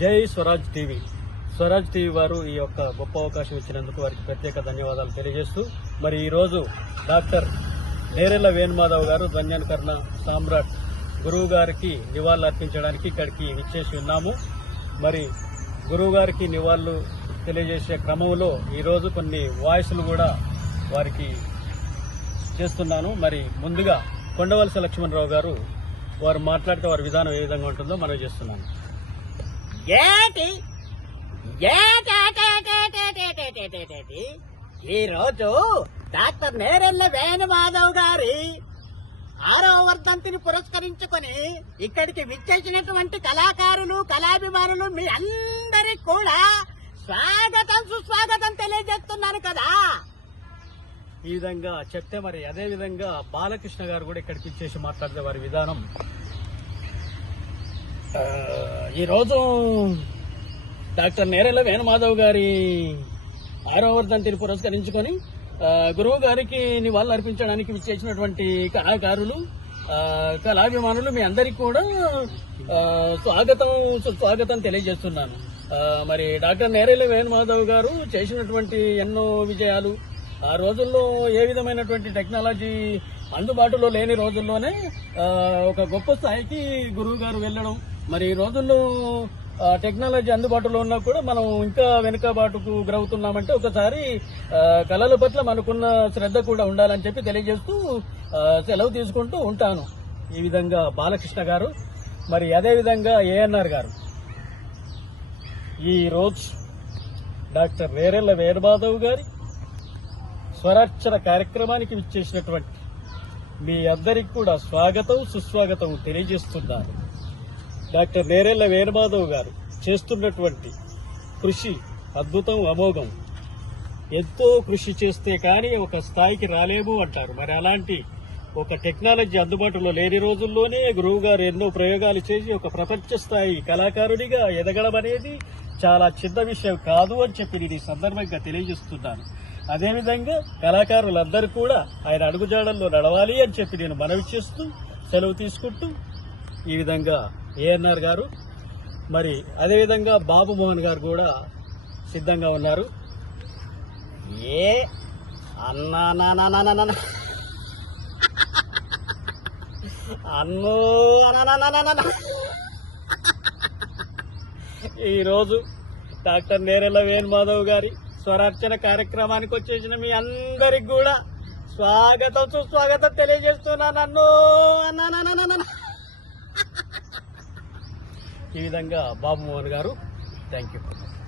జై Swaraj TV. Swaraj TV వారు ఈ యొక్క గొప్ప అవకాశం ఇచ్చినందుకు వారికి ప్రత్యేక ధన్యవాదాలు తెలియజేస్తూ, మరి ఈరోజు డాక్టర్ నేరెళ్ల వేణుమాధవ్ గారు ధన్యాకరణ సామ్రాట్ గురువు గారికి నివాళులు అర్పించడానికి ఇక్కడికి విచ్చేసి ఉన్నాము. మరి గురువు గారికి నివాళులు తెలియజేసే క్రమంలో ఈరోజు కొన్ని వాయిస్లు కూడా వారికి చేస్తున్నాను. మరి ముందుగా కొండవలస లక్ష్మణరావు గారు వారు మాట్లాడితే వారి విధానం ఏ విధంగా ఉంటుందో మనం చేస్తున్నాను. ఈ రోజు డాక్టర్ నేరెళ్ల వేణుమాధవ్ గారి 6వ వర్ధంతిని పురస్కరించుకొని ఇక్కడికి విచ్చేసినటువంటి కళాకారులు, కళాభిమానులు మీ అందరికి కూడా స్వాగతం సుస్వాగతం తెలియజేస్తున్నాను కదా. ఈ విధంగా చెప్తే మరి అదే విధంగా బాలకృష్ణ గారు కూడా ఇక్కడికి ఇచ్చేసి మాట్లాడితే వారి విధానం. ఈరోజు డాక్టర్ నేరెళ్ల వేణుమాధవ్ గారి 6వ వర్ధంతిని పురస్కరించుకొని గురువు గారికి నివాళులు అర్పించడానికి విచ్చేసినటువంటి కళాకారులు, కళాభిమానులు మీ అందరికీ కూడా స్వాగతం సుస్వాగతం తెలియజేస్తున్నాను. మరి డాక్టర్ నేరెళ్ల వేణుమాధవ్ గారు చేసినటువంటి ఎన్నో విజయాలు, ఆ రోజుల్లో ఏ విధమైనటువంటి టెక్నాలజీ అందుబాటులో లేని రోజుల్లోనే ఒక గొప్ప స్థాయికి గురువు గారు వెళ్ళడం, మరి ఈ రోజుల్లో టెక్నాలజీ అందుబాటులో ఉన్నా కూడా మనం ఇంకా వెనుకబాటుకు గురవుతున్నామంటే ఒకసారి కళల పట్ల మనకున్న శ్రద్ధ కూడా ఉండాలని చెప్పి తెలియజేస్తూ సెలవు తీసుకుంటూ ఉంటాను. ఈ విధంగా బాలకృష్ణ గారు. మరి అదే విధంగా ఏఎన్ఆర్ గారు ఈ రోజు డాక్టర్ నేరెళ్ల వేణుమాధవ్ గారి స్వరార్చన కార్యక్రమానికి విచ్చేసినటువంటి మీ అందరికి కూడా స్వాగతం సుస్వాగతం తెలియజేస్తున్నారు. డాక్టర్ నేరెళ్ల వేణుమాధవ్ గారు చేస్తున్నటువంటి కృషి అద్భుతం, అమోఘం. ఎంతో కృషి చేస్తే కానీ ఒక స్థాయికి రాలేము అంటారు. మరి అలాంటి ఒక టెక్నాలజీ అందుబాటులో లేని రోజుల్లోనే గురువు గారు ఎన్నో ప్రయోగాలు చేసి ఒక ప్రపంచ స్థాయి కళాకారుడిగా ఎదగడం అనేది చాలా చిన్న విషయం కాదు అని చెప్పి నేను ఈ సందర్భంగా తెలియజేస్తున్నాను. అదేవిధంగా కళాకారులందరూ కూడా ఆయన అడుగుజాడల్లో నడవాలి అని చెప్పి నేను మనవి చేస్తూ సెలవు తీసుకుంటూ, ఈ విధంగా ఏఎన్ఆర్ గారు, మరి అదేవిధంగా బాబు మోహన్ గారు కూడా సిద్ధంగా ఉన్నారు. ఈరోజు డాక్టర్ నేరెళ్ల వేణుమాధవ్ గారి స్వరార్చన కార్యక్రమానికి వచ్చేసిన మీ అందరికి కూడా స్వాగతం సుస్వాగతం తెలియజేస్తున్నాను. ఈ విధంగా బాబు మోహన్ గారు. Thank you.